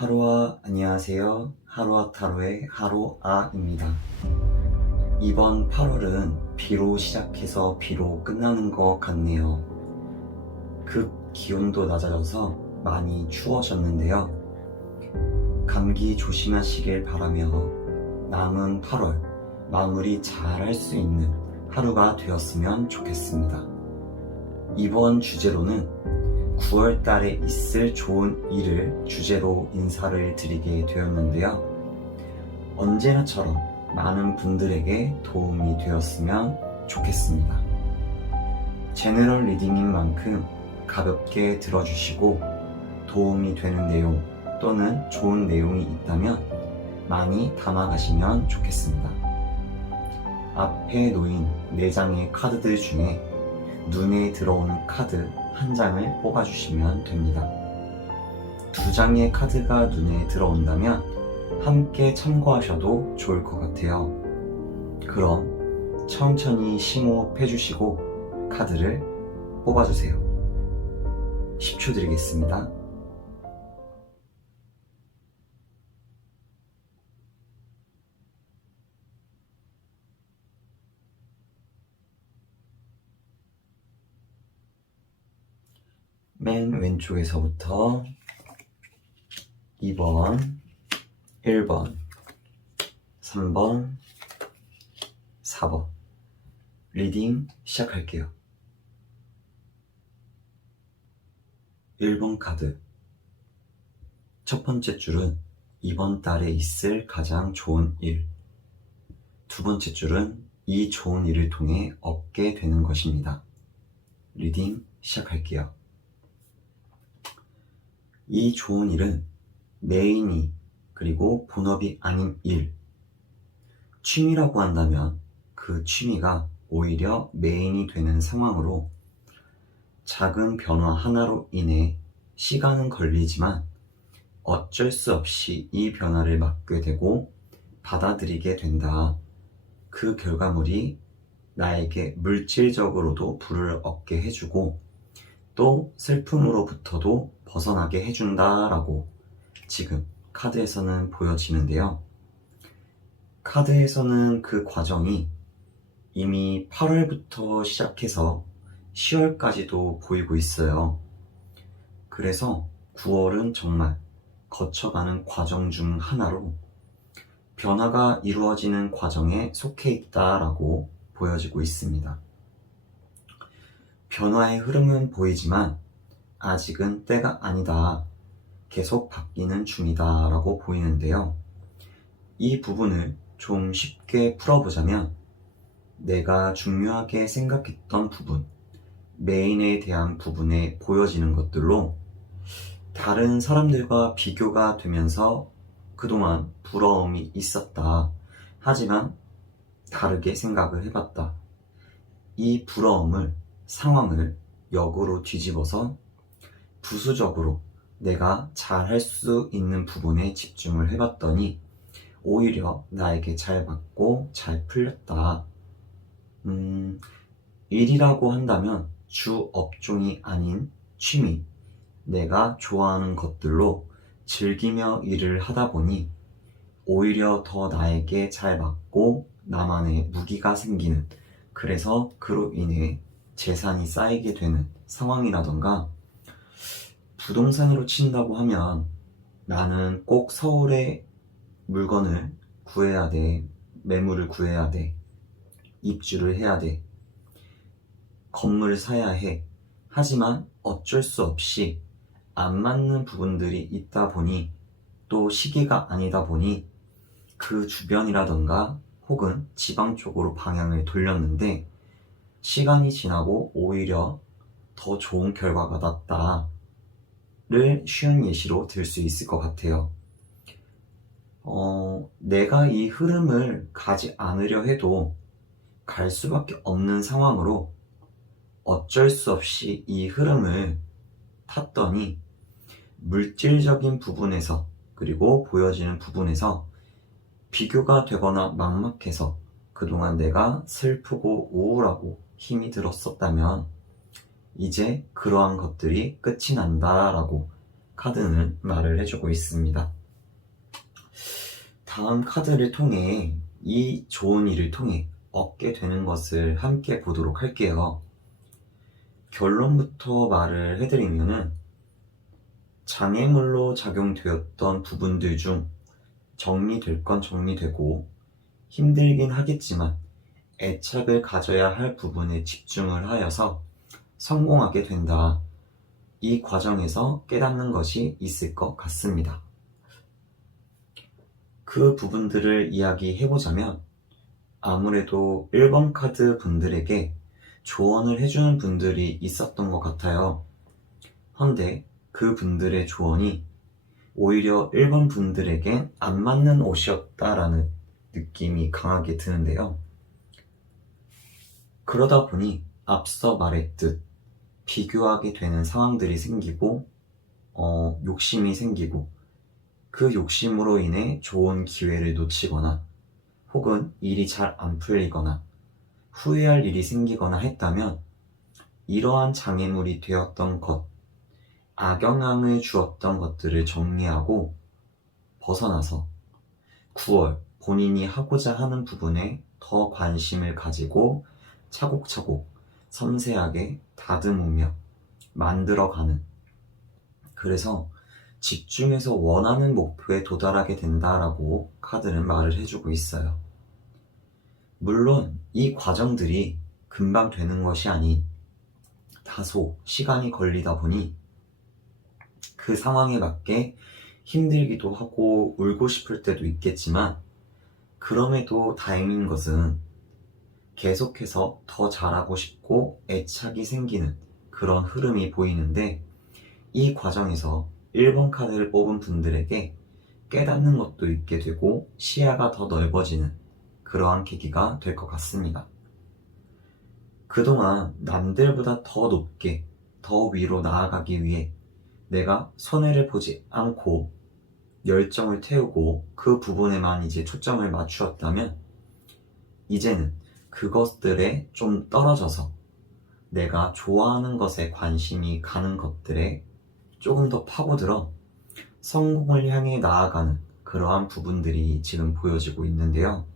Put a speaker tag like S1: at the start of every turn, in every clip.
S1: 하루아 안녕하세요. 하루아 타로의 하루아입니다. 이번 8월은 비로 시작해서 비로 끝나는 것 같네요. 급 기온도 낮아져서 많이 추워졌는데요. 감기 조심하시길 바라며 남은 8월 마무리 잘 할 수 있는 하루가 되었으면 좋겠습니다. 이번 주제로는 9월 달에 있을 좋은 일을 주제로 인사를 드리게 되었는데요. 언제나처럼 많은 분들에게 도움이 되었으면 좋겠습니다. 제너럴 리딩인 만큼 가볍게 들어주시고 도움이 되는 내용 또는 좋은 내용이 있다면 많이 담아가시면 좋겠습니다. 앞에 놓인 4장의 카드들 중에 눈에 들어오는 카드 한 장을 뽑아주시면 됩니다. 두 장의 카드가 눈에 들어온다면 함께 참고하셔도 좋을 것 같아요. 그럼 천천히 심호흡 해 주시고 카드를 뽑아주세요. 10초 드리겠습니다. 맨 왼쪽에서부터 2번, 1번, 3번, 4번 리딩 시작할게요. 1번 카드 첫 번째 줄은 이번 달에 있을 가장 좋은 일. 두 번째 줄은 이 좋은 일을 통해 얻게 되는 것입니다. 리딩 시작할게요. 이 좋은 일은 메인이 그리고 본업이 아닌 일. 취미라고 한다면 그 취미가 오히려 메인이 되는 상황으로 작은 변화 하나로 인해 시간은 걸리지만 어쩔 수 없이 이 변화를 맞게 되고 받아들이게 된다. 그 결과물이 나에게 물질적으로도 부를 얻게 해주고 또 슬픔으로부터도 벗어나게 해준다라고 지금 카드에서는 보여지는데요. 카드에서는 그 과정이 이미 8월부터 시작해서 10월까지도 보이고 있어요. 그래서 9월은 정말 거쳐가는 과정 중 하나로 변화가 이루어지는 과정에 속해 있다라고 보여지고 있습니다. 변화의 흐름은 보이지만 아직은 때가 아니다. 계속 바뀌는 중이다. 라고 보이는데요. 이 부분을 좀 쉽게 풀어보자면 내가 중요하게 생각했던 부분, 메인에 대한 부분에 보여지는 것들로 다른 사람들과 비교가 되면서 그동안 부러움이 있었다. 하지만 다르게 생각을 해봤다. 이 부러움을, 상황을 역으로 뒤집어서 부수적으로 내가 잘 할 수 있는 부분에 집중을 해봤더니 오히려 나에게 잘 맞고 잘 풀렸다. 음, 일이라고 한다면 주 업종이 아닌 취미, 내가 좋아하는 것들로 즐기며 일을 하다 보니 오히려 더 나에게 잘 맞고 나만의 무기가 생기는 그래서 그로 인해 재산이 쌓이게 되는 상황이라던가 부동산으로 친다고 하면 나는 꼭 서울에 물건을 구해야 돼. 매물을 구해야 돼. 입주를 해야 돼. 건물을 사야 해. 하지만 어쩔 수 없이 안 맞는 부분들이 있다 보니 또 시기가 아니다 보니 그 주변이라던가 혹은 지방 쪽으로 방향을 돌렸는데 시간이 지나고 오히려 더 좋은 결과가 났다를 쉬운 예시로 들 수 있을 것 같아요. 어, 내가 이 흐름을 가지 않으려 해도 갈 수밖에 없는 상황으로 어쩔 수 없이 이 흐름을 탔더니 물질적인 부분에서 그리고 보여지는 부분에서 비교가 되거나 막막해서 그동안 내가 슬프고 우울하고 힘이 들었었다면 이제 그러한 것들이 끝이 난다라고 카드는 말을 해주고 있습니다. 다음 카드를 통해 이 좋은 일을 통해 얻게 되는 것을 함께 보도록 할게요. 결론부터 말을 해드리면은 장애물로 작용되었던 부분들 중 정리될 건 정리되고 힘들긴 하겠지만 애착을 가져야 할 부분에 집중을 하여서 성공하게 된다. 이 과정에서 깨닫는 것이 있을 것 같습니다. 그 부분들을 이야기해보자면 아무래도 1번 카드 분들에게 조언을 해주는 분들이 있었던 것 같아요. 헌데 그 분들의 조언이 오히려 1번 분들에겐 안 맞는 옷이었다라는 느낌이 강하게 드는데요. 그러다 보니 앞서 말했듯 비교하게 되는 상황들이 생기고, 어, 욕심이 생기고, 그 욕심으로 인해 좋은 기회를 놓치거나, 혹은 일이 잘 안 풀리거나, 후회할 일이 생기거나 했다면, 이러한 장애물이 되었던 것, 악영향을 주었던 것들을 정리하고 벗어나서 9월 본인이 하고자 하는 부분에 더 관심을 가지고 차곡차곡 섬세하게 다듬으며 만들어가는 그래서 집중해서 원하는 목표에 도달하게 된다라고 카드는 말을 해주고 있어요. 물론 이 과정들이 금방 되는 것이 아닌 다소 시간이 걸리다 보니 그 상황에 맞게 힘들기도 하고 울고 싶을 때도 있겠지만 그럼에도 다행인 것은 계속해서 더 잘하고 싶고 애착이 생기는 그런 흐름이 보이는데 이 과정에서 1번 카드를 뽑은 분들에게 깨닫는 것도 있게 되고 시야가 더 넓어지는 그러한 계기가 될 것 같습니다. 그동안 남들보다 더 높게, 더 위로 나아가기 위해 내가 손해를 보지 않고 열정을 태우고 그 부분에만 이제 초점을 맞추었다면 이제는 그것들에 좀 떨어져서 내가 좋아하는 것에 관심이 가는 것들에 조금 더 파고들어 성공을 향해 나아가는 그러한 부분들이 지금 보여지고 있는데요.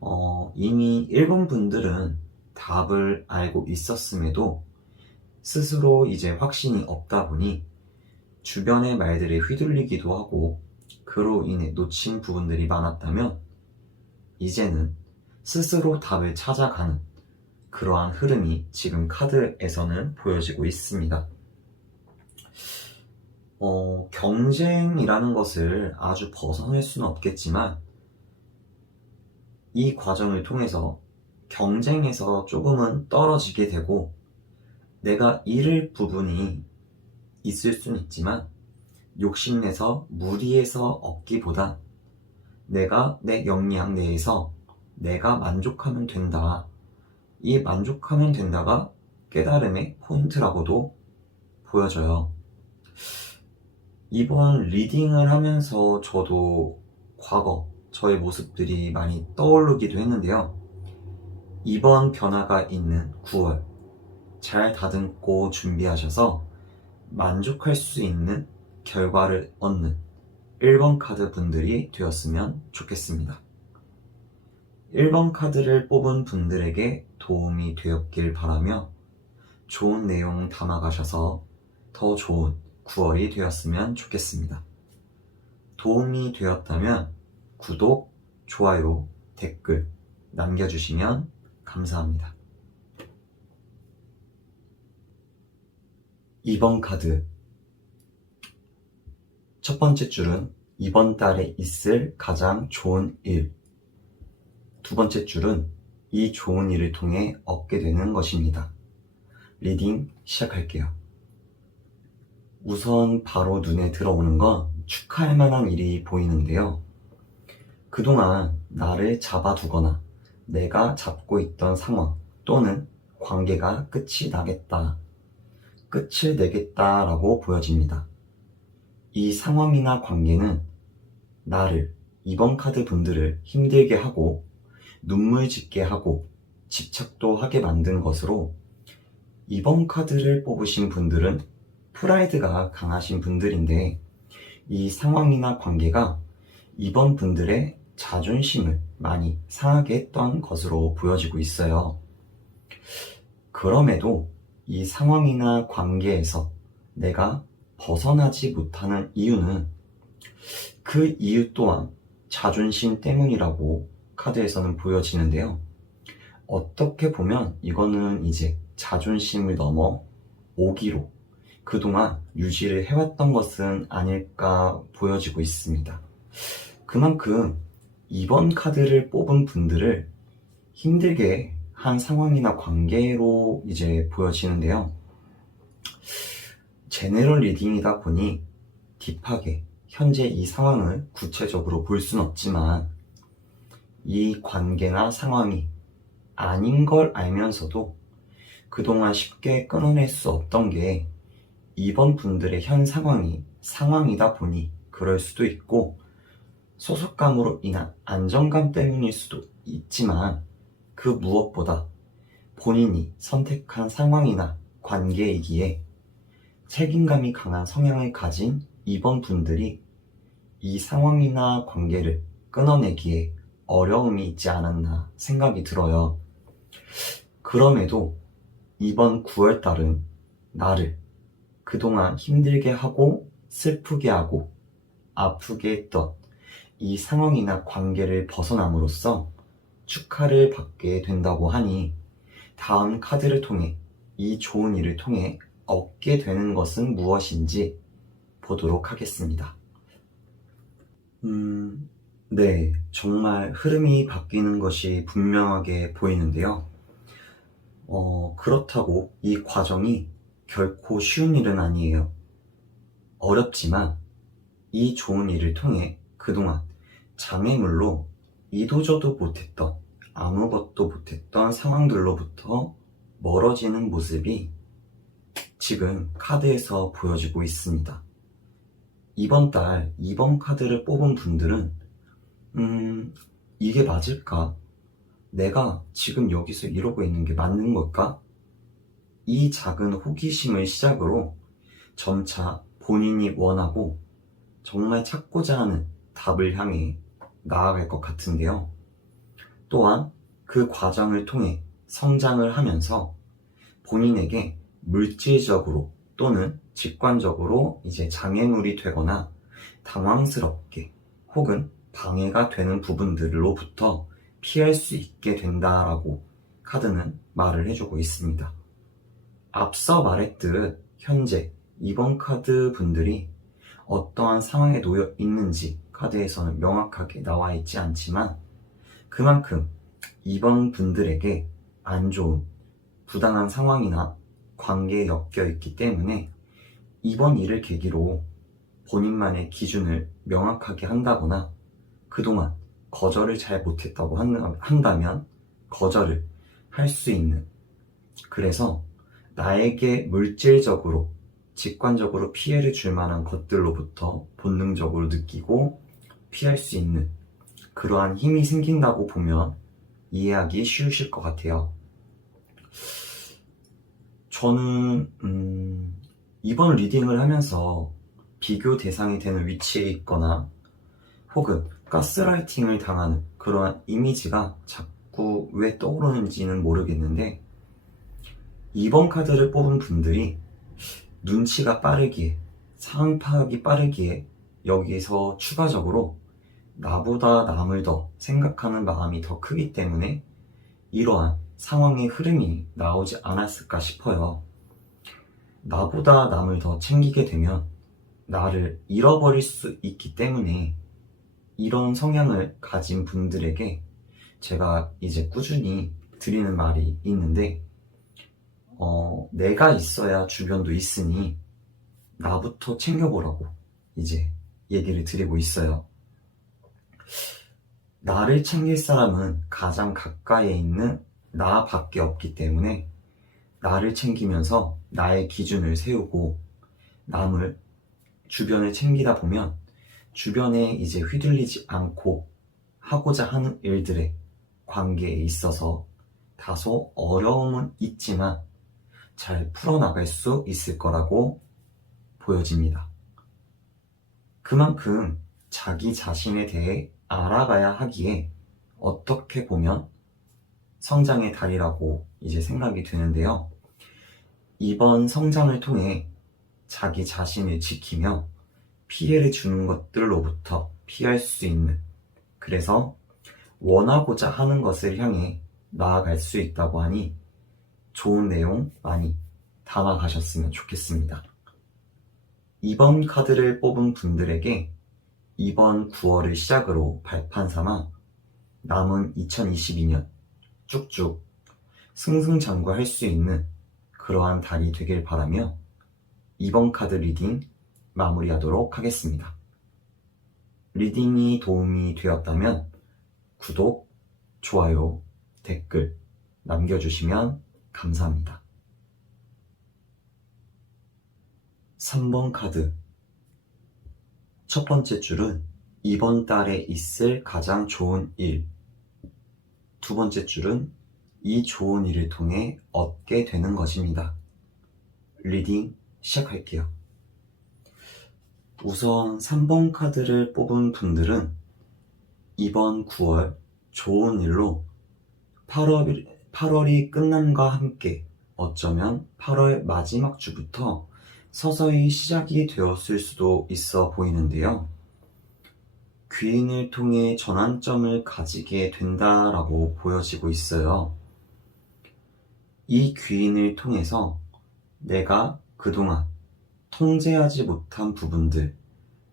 S1: 어, 이미 일본 분들은 답을 알고 있었음에도 스스로 이제 확신이 없다 보니 주변의 말들에 휘둘리기도 하고 그로 인해 놓친 부분들이 많았다면 이제는 스스로 답을 찾아가는 그러한 흐름이 지금 카드에서는 보여지고 있습니다. 어, 경쟁이라는 것을 아주 벗어날 수는 없겠지만 이 과정을 통해서 경쟁에서 조금은 떨어지게 되고 내가 잃을 부분이 있을 수는 있지만 욕심내서 무리해서 얻기보다 내가 내 역량 내에서 내가 만족하면 된다. 이 만족하면 된다가 깨달음의 포인트라고도 보여져요. 이번 리딩을 하면서 저도 과거 저의 모습들이 많이 떠오르기도 했는데요. 이번 변화가 있는 9월 잘 다듬고 준비하셔서 만족할 수 있는 결과를 얻는 1번 카드 분들이 되었으면 좋겠습니다. 1번 카드를 뽑은 분들에게 도움이 되었길 바라며 좋은 내용 담아가셔서 더 좋은 9월이 되었으면 좋겠습니다. 도움이 되었다면 구독, 좋아요, 댓글 남겨주시면 감사합니다. 2번 카드. 첫 번째 줄은 이번 달에 있을 가장 좋은 일. 두 번째 줄은 이 좋은 일을 통해 얻게 되는 것입니다. 리딩 시작할게요. 우선 바로 눈에 들어오는 건 축하할 만한 일이 보이는데요. 그동안 나를 잡아두거나 내가 잡고 있던 상황 또는 관계가 끝이 나겠다. 끝을 내겠다라고 보여집니다. 이 상황이나 관계는 나를, 이번 카드 분들을 힘들게 하고 눈물 짓게 하고 집착도 하게 만든 것으로 이번 카드를 뽑으신 분들은 프라이드가 강하신 분들인데 이 상황이나 관계가 이번 분들의 자존심을 많이 상하게 했던 것으로 보여지고 있어요. 그럼에도 이 상황이나 관계에서 내가 벗어나지 못하는 이유는 그 이유 또한 자존심 때문이라고 카드에서는 보여지는데요. 어떻게 보면 이거는 이제 자존심을 넘어 오기로 그동안 유지를 해왔던 것은 아닐까 보여지고 있습니다. 그만큼 이번 카드를 뽑은 분들을 힘들게 한 상황이나 관계로 이제 보여지는데요. 제네럴 리딩이다 보니 딥하게 현재 이 상황을 구체적으로 볼 순 없지만 이 관계나 상황이 아닌 걸 알면서도 그동안 쉽게 끊어낼 수 없던 게 이번 분들의 현 상황이 상황이다 보니 그럴 수도 있고 소속감으로 인한 안정감 때문일 수도 있지만 그 무엇보다 본인이 선택한 상황이나 관계이기에 책임감이 강한 성향을 가진 이번 분들이 이 상황이나 관계를 끊어내기에 어려움이 있지 않았나 생각이 들어요. 그럼에도 이번 9월 달은 나를 그동안 힘들게 하고 슬프게 하고 아프게 했던 이 상황이나 관계를 벗어남으로써 축하를 받게 된다고 하니 다음 카드를 통해 이 좋은 일을 통해 얻게 되는 것은 무엇인지 보도록 하겠습니다. 음, 네, 정말 흐름이 바뀌는 것이 분명하게 보이는데요. 어, 그렇다고 이 과정이 결코 쉬운 일은 아니에요. 어렵지만 이 좋은 일을 통해 그동안 장애물로 이도저도 못했던 아무것도 못했던 상황들로부터 멀어지는 모습이 지금 카드에서 보여지고 있습니다. 이번 달 2번 카드를 뽑은 분들은 음, 이게 맞을까? 내가 지금 여기서 이러고 있는 게 맞는 걸까? 이 작은 호기심을 시작으로 점차 본인이 원하고 정말 찾고자 하는 답을 향해 나아갈 것 같은데요. 또한 그 과정을 통해 성장을 하면서 본인에게 물질적으로 또는 직관적으로 이제 장애물이 되거나 당황스럽게 혹은 방해가 되는 부분들로부터 피할 수 있게 된다라고 카드는 말을 해주고 있습니다. 앞서 말했듯 현재 이번 카드 분들이 어떠한 상황에 놓여 있는지 카드에서는 명확하게 나와 있지 않지만 그만큼 이번 분들에게 안 좋은 부당한 상황이나 관계에 엮여 있기 때문에 이번 일을 계기로 본인만의 기준을 명확하게 한다거나 그동안 거절을 잘 못했다고 한다면 거절을 할 수 있는 그래서 나에게 물질적으로 직관적으로 피해를 줄 만한 것들로부터 본능적으로 느끼고 피할 수 있는 그러한 힘이 생긴다고 보면 이해하기 쉬우실 것 같아요. 저는 음, 이번 리딩을 하면서 비교 대상이 되는 위치에 있거나 혹은 가스라이팅을 당하는 그러한 이미지가 자꾸 왜 떠오르는지는 모르겠는데 이번 카드를 뽑은 분들이 눈치가 빠르기에 상황 파악이 빠르기에 여기서 추가적으로 나보다 남을 더 생각하는 마음이 더 크기 때문에 이러한 상황의 흐름이 나오지 않았을까 싶어요. 나보다 남을 더 챙기게 되면 나를 잃어버릴 수 있기 때문에 이런 성향을 가진 분들에게 제가 이제 꾸준히 드리는 말이 있는데, 어, 내가 있어야 주변도 있으니 나부터 챙겨보라고 이제 얘기를 드리고 있어요. 나를 챙길 사람은 가장 가까이에 있는 나밖에 없기 때문에 나를 챙기면서 나의 기준을 세우고 남을 주변을 챙기다 보면 주변에 이제 휘둘리지 않고 하고자 하는 일들의 관계에 있어서 다소 어려움은 있지만 잘 풀어나갈 수 있을 거라고 보여집니다. 그만큼 자기 자신에 대해 알아가야 하기에 어떻게 보면 성장의 달이라고 이제 생각이 드는데요. 이번 성장을 통해 자기 자신을 지키며 피해를 주는 것들로부터 피할 수 있는 그래서 원하고자 하는 것을 향해 나아갈 수 있다고 하니 좋은 내용 많이 담아가셨으면 좋겠습니다. 이번 카드를 뽑은 분들에게 이번 9월을 시작으로 발판 삼아 남은 2022년 쭉쭉 승승장구할 수 있는 그러한 달이 되길 바라며 이번 카드 리딩 마무리하도록 하겠습니다. 리딩이 도움이 되었다면 구독, 좋아요, 댓글 남겨주시면 감사합니다. 3번 카드 첫 번째 줄은 이번 달에 있을 가장 좋은 일. 두 번째 줄은 이 좋은 일을 통해 얻게 되는 것입니다. 리딩 시작할게요. 우선 3번 카드를 뽑은 분들은 이번 9월 좋은 일로 8월, 8월이 끝남과 함께 어쩌면 8월 마지막 주부터 서서히 시작이 되었을 수도 있어 보이는데요. 귀인을 통해 전환점을 가지게 된다라고 보여지고 있어요. 이 귀인을 통해서 내가 그동안 통제하지 못한 부분들,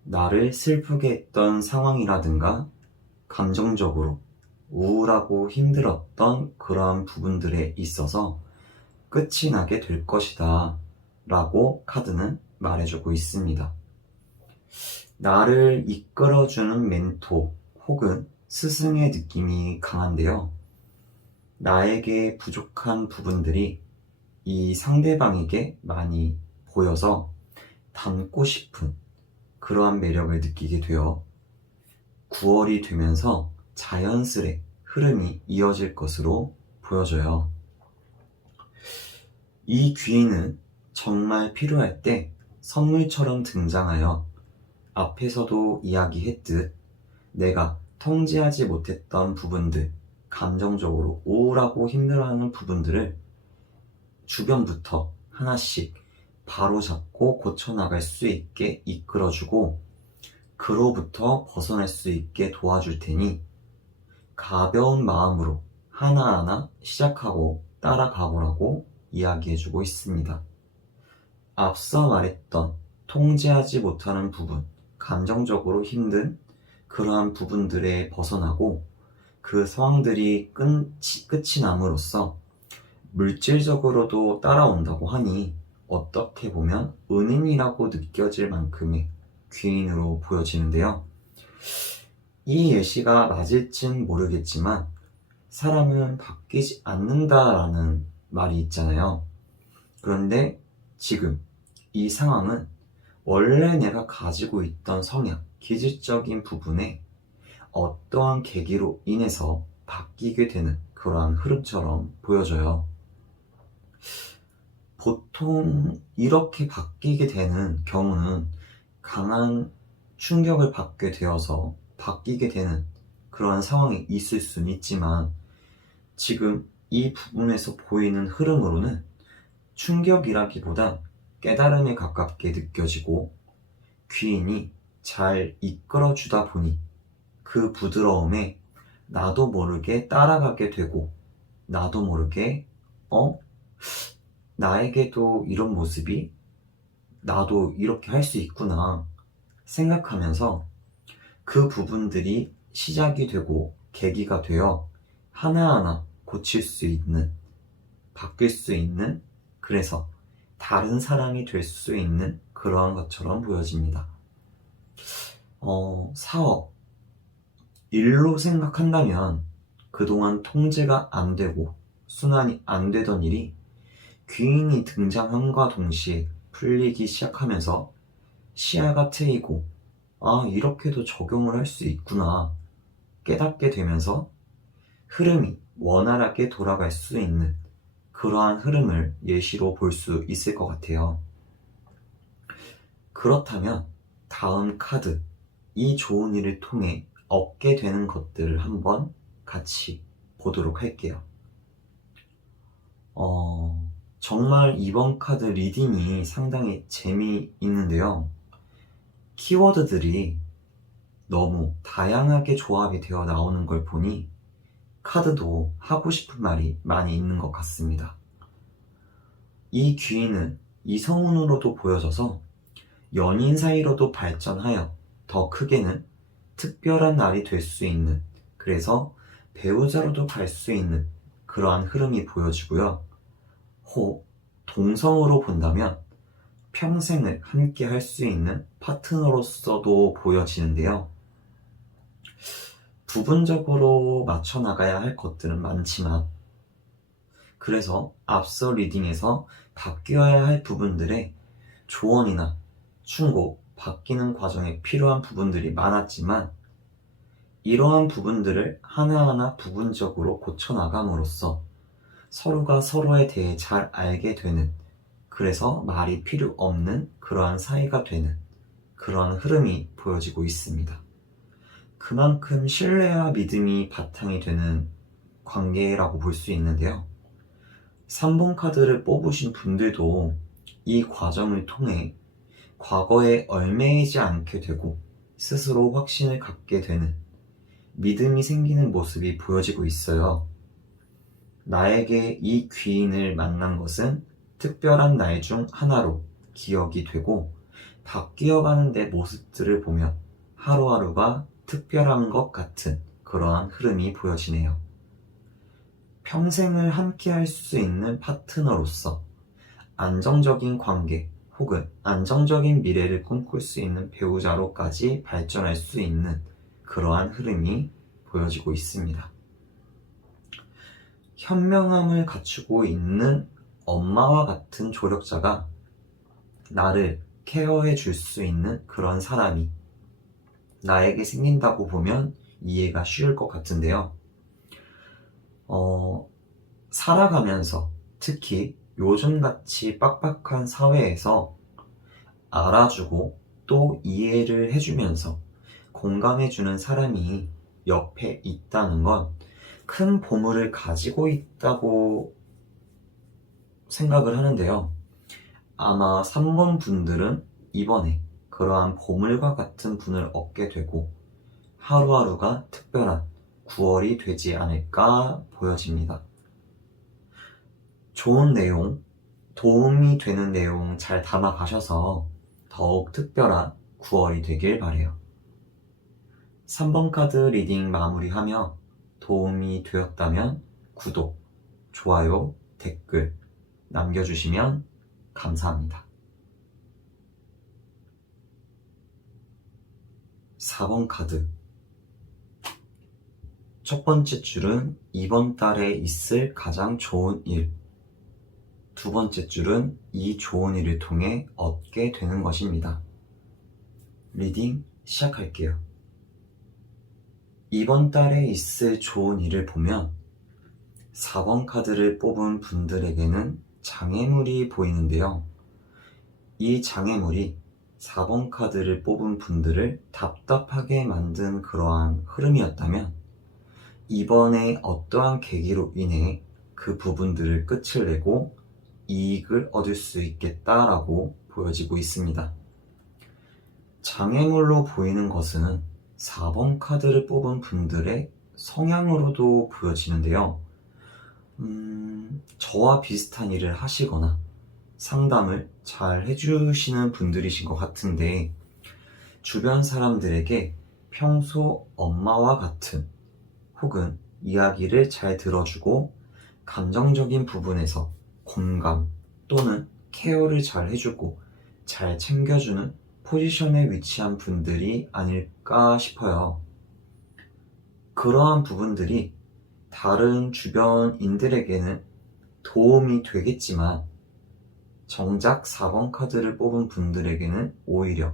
S1: 나를 슬프게 했던 상황이라든가 감정적으로 우울하고 힘들었던 그러한 부분들에 있어서 끝이 나게 될 것이다 라고 카드는 말해주고 있습니다. 나를 이끌어주는 멘토 혹은 스승의 느낌이 강한데요. 나에게 부족한 부분들이 이 상대방에게 많이 보여서 닮고 싶은 그러한 매력을 느끼게 되어 9월이 되면서 자연스레 흐름이 이어질 것으로 보여져요. 이 귀인은 정말 필요할 때 선물처럼 등장하여 앞에서도 이야기했듯 내가 통제하지 못했던 부분들, 감정적으로 우울하고 힘들어하는 부분들을 주변부터 하나씩 바로잡고 고쳐나갈 수 있게 이끌어주고 그로부터 벗어날 수 있게 도와줄 테니 가벼운 마음으로 하나하나 시작하고 따라가 보라고 이야기해주고 있습니다. 앞서 말했던 통제하지 못하는 부분, 감정적으로 힘든 그러한 부분들에 벗어나고 그 상황들이 끝이, 끝이 남으로써 물질적으로도 따라온다고 하니 어떻게 보면 은인이라고 느껴질 만큼의 귀인으로 보여지는데요. 이 예시가 맞을진 모르겠지만 사람은 바뀌지 않는다라는 말이 있잖아요. 그런데 지금 이 상황은 원래 내가 가지고 있던 성향, 기질적인 부분에 어떠한 계기로 인해서 바뀌게 되는 그러한 흐름처럼 보여져요. 보통 이렇게 바뀌게 되는 경우는 강한 충격을 받게 되어서 바뀌게 되는 그러한 상황이 있을 수는 있지만 지금 이 부분에서 보이는 흐름으로는 충격이라기보다 깨달음에 가깝게 느껴지고 귀인이 잘 이끌어 주다 보니 그 부드러움에 나도 모르게 따라가게 되고 나도 모르게 어? 나에게도 이런 모습이 나도 이렇게 할 수 있구나 생각하면서 그 부분들이 시작이 되고 계기가 되어 하나하나 고칠 수 있는 바뀔 수 있는 그래서 다른 사람이 될 수 있는 그러한 것처럼 보여집니다. 어, 사업, 일로 생각한다면 그동안 통제가 안 되고 순환이 안 되던 일이 귀인이 등장함과 동시에 풀리기 시작하면서 시야가 트이고 아, 이렇게도 적용을 할 수 있구나 깨닫게 되면서 흐름이 원활하게 돌아갈 수 있는 그러한 흐름을 예시로 볼 수 있을 것 같아요. 그렇다면 다음 카드, 이 좋은 일을 통해 얻게 되는 것들을 한번 같이 보도록 할게요. 어, 정말 이번 카드 리딩이 상당히 재미있는데요. 키워드들이 너무 다양하게 조합이 되어 나오는 걸 보니 카드도 하고 싶은 말이 많이 있는 것 같습니다. 이 귀인은 이성운으로도 보여져서 연인 사이로도 발전하여 더 크게는 특별한 날이 될 수 있는 그래서 배우자로도 갈 수 있는 그러한 흐름이 보여지고요. 혹 동성으로 본다면 평생을 함께 할 수 있는 파트너로서도 보여지는데요. 부분적으로 맞춰 나가야 할 것들은 많지만 그래서 앞서 리딩에서 바뀌어야 할 부분들의 조언이나 충고, 바뀌는 과정에 필요한 부분들이 많았지만 이러한 부분들을 하나하나 부분적으로 고쳐나감으로써 서로가 서로에 대해 잘 알게 되는 그래서 말이 필요 없는 그러한 사이가 되는 그러한 흐름이 보여지고 있습니다. 그만큼 신뢰와 믿음이 바탕이 되는 관계라고 볼 수 있는데요. 3번 카드를 뽑으신 분들도 이 과정을 통해 과거에 얽매이지 않게 되고 스스로 확신을 갖게 되는 믿음이 생기는 모습이 보여지고 있어요. 나에게 이 귀인을 만난 것은 특별한 날 중 하나로 기억이 되고 바뀌어가는 내 모습들을 보면 하루하루가 특별한 것 같은 그러한 흐름이 보여지네요. 평생을 함께 할 수 있는 파트너로서 안정적인 관계 혹은 안정적인 미래를 꿈꿀 수 있는 배우자로까지 발전할 수 있는 그러한 흐름이 보여지고 있습니다. 현명함을 갖추고 있는 엄마와 같은 조력자가 나를 케어해 줄 수 있는 그런 사람이 나에게 생긴다고 보면 이해가 쉬울 것 같은데요. 어, 살아가면서 특히 요즘같이 빡빡한 사회에서 알아주고 또 이해를 해주면서 공감해주는 사람이 옆에 있다는 건 큰 보물을 가지고 있다고 생각을 하는데요. 아마 3번 분들은 이번에 그러한 보물과 같은 분을 얻게 되고 하루하루가 특별한 9월이 되지 않을까 보여집니다. 좋은 내용, 도움이 되는 내용 잘 담아 가셔서 더욱 특별한 9월이 되길 바래요. 3번 카드 리딩 마무리하며 도움이 되었다면 구독, 좋아요, 댓글 남겨주시면 감사합니다. 4번 카드 첫 번째 줄은 이번 달에 있을 가장 좋은 일. 두 번째 줄은 이 좋은 일을 통해 얻게 되는 것입니다. 리딩 시작할게요. 이번 달에 있을 좋은 일을 보면 4번 카드를 뽑은 분들에게는 장애물이 보이는데요. 이 장애물이 4번 카드를 뽑은 분들을 답답하게 만든 그러한 흐름이었다면 이번에 어떠한 계기로 인해 그 부분들을 끝을 내고 이익을 얻을 수 있겠다라고 보여지고 있습니다. 장애물로 보이는 것은 4번 카드를 뽑은 분들의 성향으로도 보여지는데요. 음, 저와 비슷한 일을 하시거나 상담을 잘 해주시는 분들이신 것 같은데, 주변 사람들에게 평소 엄마와 같은 혹은 이야기를 잘 들어주고 감정적인 부분에서 공감 또는 케어를 잘 해주고 잘 챙겨주는 포지션에 위치한 분들이 아닐까 싶어요. 그러한 부분들이 다른 주변인들에게는 도움이 되겠지만 정작 4번 카드를 뽑은 분들에게는 오히려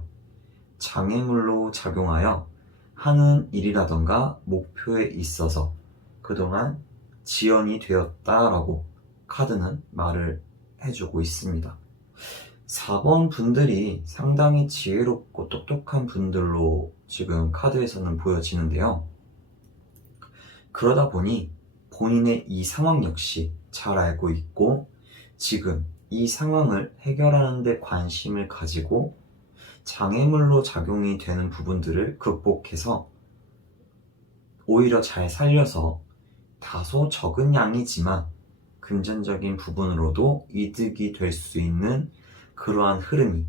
S1: 장애물로 작용하여 하는 일이라던가 목표에 있어서 그동안 지연이 되었다라고 카드는 말을 해주고 있습니다. 4번 분들이 상당히 지혜롭고 똑똑한 분들로 지금 카드에서는 보여지는데요. 그러다 보니 본인의 이 상황 역시 잘 알고 있고 지금 이 상황을 해결하는 데 관심을 가지고 장애물로 작용이 되는 부분들을 극복해서 오히려 잘 살려서 다소 적은 양이지만 금전적인 부분으로도 이득이 될 수 있는 그러한 흐름이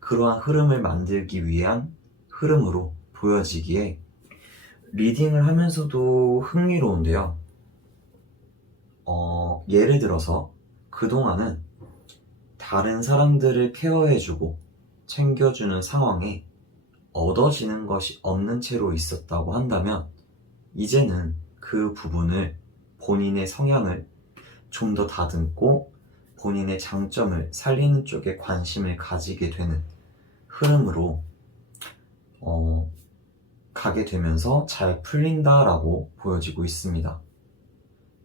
S1: 그러한 흐름을 만들기 위한 흐름으로 보여지기에 리딩을 하면서도 흥미로운데요. 어, 예를 들어서 그동안은 다른 사람들을 케어해주고 챙겨주는 상황에 얻어지는 것이 없는 채로 있었다고 한다면 이제는 그 부분을 본인의 성향을 좀 더 다듬고 본인의 장점을 살리는 쪽에 관심을 가지게 되는 흐름으로 어, 가게 되면서 잘 풀린다라고 보여지고 있습니다.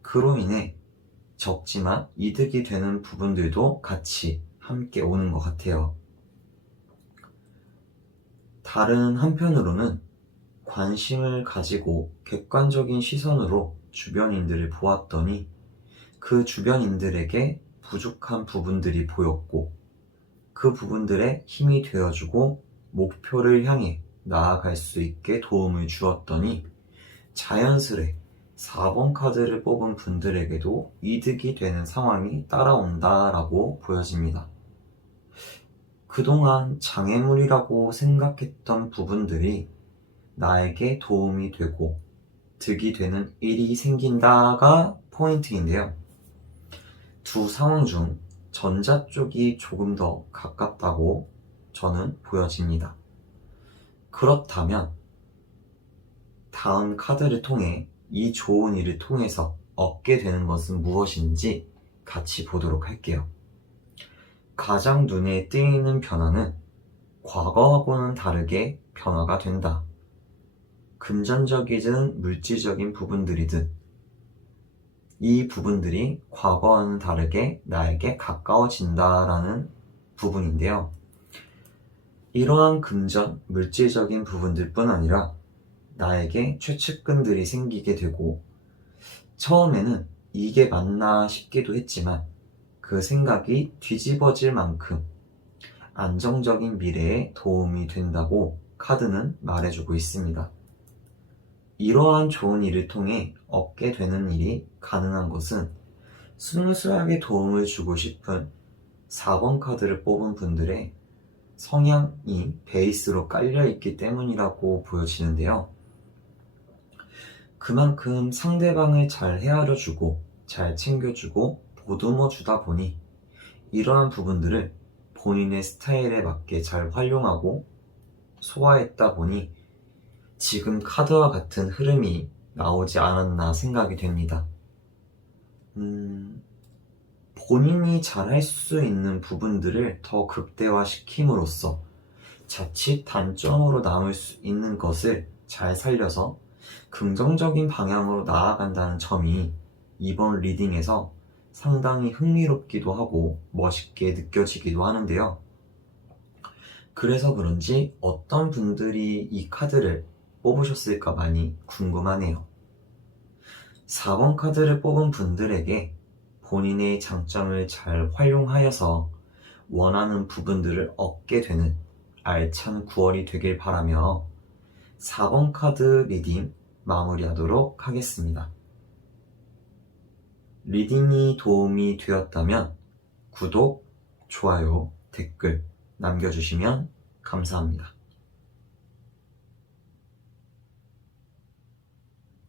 S1: 그로 인해 적지만 이득이 되는 부분들도 같이 함께 오는 것 같아요. 다른 한편으로는 관심을 가지고 객관적인 시선으로 주변인들을 보았더니 그 주변인들에게 부족한 부분들이 보였고 그 부분들에 힘이 되어주고 목표를 향해 나아갈 수 있게 도움을 주었더니 자연스레 4번 카드를 뽑은 분들에게도 이득이 되는 상황이 따라온다라고 보여집니다. 그동안 장애물이라고 생각했던 부분들이 나에게 도움이 되고 득이 되는 일이 생긴다가 포인트인데요. 두 상황 중 전자 쪽이 조금 더 가깝다고 저는 보여집니다. 그렇다면 다음 카드를 통해 이 좋은 일을 통해서 얻게 되는 것은 무엇인지 같이 보도록 할게요. 가장 눈에 띄는 변화는 과거하고는 다르게 변화가 된다. 금전적이든 물질적인 부분들이든 이 부분들이 과거와는 다르게 나에게 가까워진다라는 부분인데요. 이러한 금전, 물질적인 부분들 뿐 아니라 나에게 최측근들이 생기게 되고 처음에는 이게 맞나 싶기도 했지만 그 생각이 뒤집어질 만큼 안정적인 미래에 도움이 된다고 카드는 말해주고 있습니다. 이러한 좋은 일을 통해 얻게 되는 일이 가능한 것은 스무스하게 도움을 주고 싶은 4번 카드를 뽑은 분들의 성향이 베이스로 깔려 있기 때문이라고 보여지는데요. 그만큼 상대방을 잘 헤아려 주고 잘 챙겨주고 보듬어 주다 보니 이러한 부분들을 본인의 스타일에 맞게 잘 활용하고 소화했다 보니 지금 카드와 같은 흐름이 나오지 않았나 생각이 됩니다. 음, 본인이 잘할 수 있는 부분들을 더 극대화시킴으로써 자칫 단점으로 남을 수 있는 것을 잘 살려서 긍정적인 방향으로 나아간다는 점이 이번 리딩에서 상당히 흥미롭기도 하고 멋있게 느껴지기도 하는데요. 그래서 그런지 어떤 분들이 이 카드를 뽑으셨을까 많이 궁금하네요. 4번 카드를 뽑은 분들에게 본인의 장점을 잘 활용하여서 원하는 부분들을 얻게 되는 알찬 9월이 되길 바라며 4번 카드 리딩 마무리하도록 하겠습니다. 리딩이 도움이 되었다면 구독, 좋아요, 댓글 남겨주시면 감사합니다.